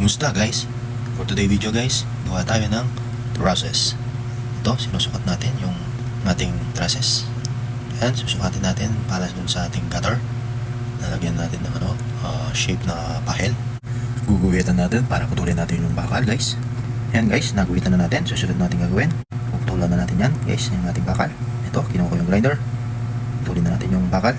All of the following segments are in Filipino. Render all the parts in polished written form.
Kumusta guys? For today video guys, gawa tayo ng trusses. Ito, sinusukat natin yung ating trusses. Ayan, susukatin natin para dun sa ating gutter. Lalagyan natin ng shape na pahel. Guguhitan natin para putulin natin yung bakal guys. Ayan guys, naguhitan na natin. Susunod natin gagawin. Putulan na natin yan guys, yung ating bakal. Ito, kinuha ko yung grinder. Putulin na natin yung bakal.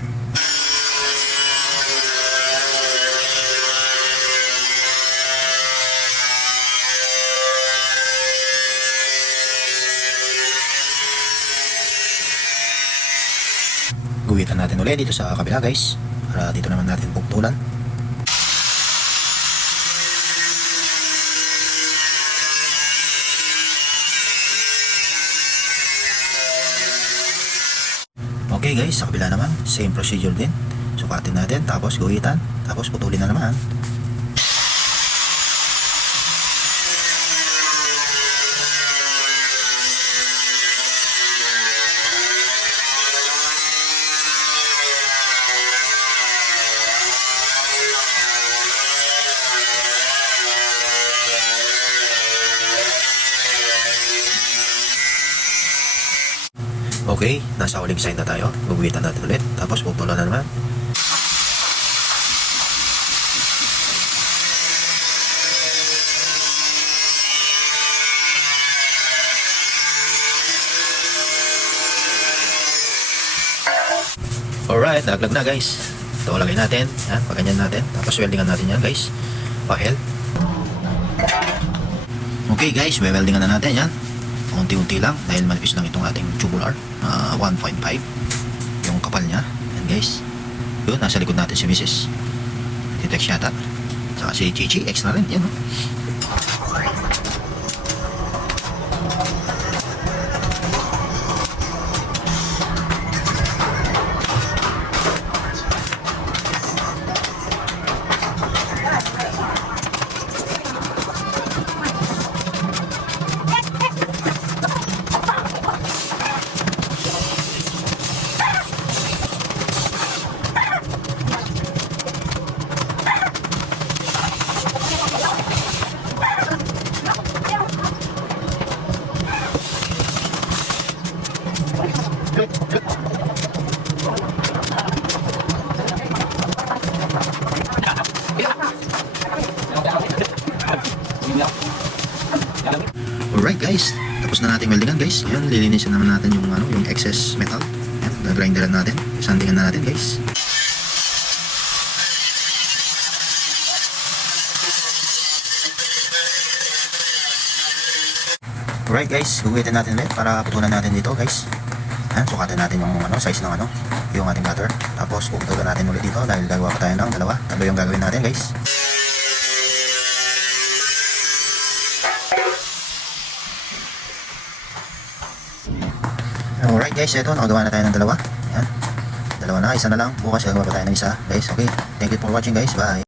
Guhitan natin ulit dito sa kabila guys, para dito naman natin puktulan. Okay guys, sa kabila naman same procedure din. Sukatin natin, tapos guhitan, tapos putulin na naman. Okay, nasa huling side na tayo. Guguhitan natin ulit. Tapos putulan na naman. Alright, nalaglag na guys. Ito lagay natin. Yan, paganyan natin. Tapos weldingan natin yan guys. Pahel. Okay guys, weldingan na natin yan. Unti-unti lang dahil manipis lang itong ating tubular 1.5 yung kapal niya. Yan guys, yun, nasa likod natin si Mrs. Titex yata, saka si Chichi extra rin yan, no? Alright guys, tapos na natin weldingan guys. Ngayon lilinisin naman natin yung excess metal. Ayan, gagrinderan natin, sandingan na natin guys. Alright guys, guguhitin natin ulit para putulan natin dito guys. Ayan, sukatin natin yung size ng yung ating gutter. Tapos puputulan natin ulit dito dahil gagawa pa tayo ng dalawa. Tatlo yung gagawin natin guys. Alright guys, ito nakagawa na tayo ng dalawa. Ayan, dalawa na, isa na lang. Bukas gagawa pa tayo ng isa guys. Okay, thank you for watching guys, bye.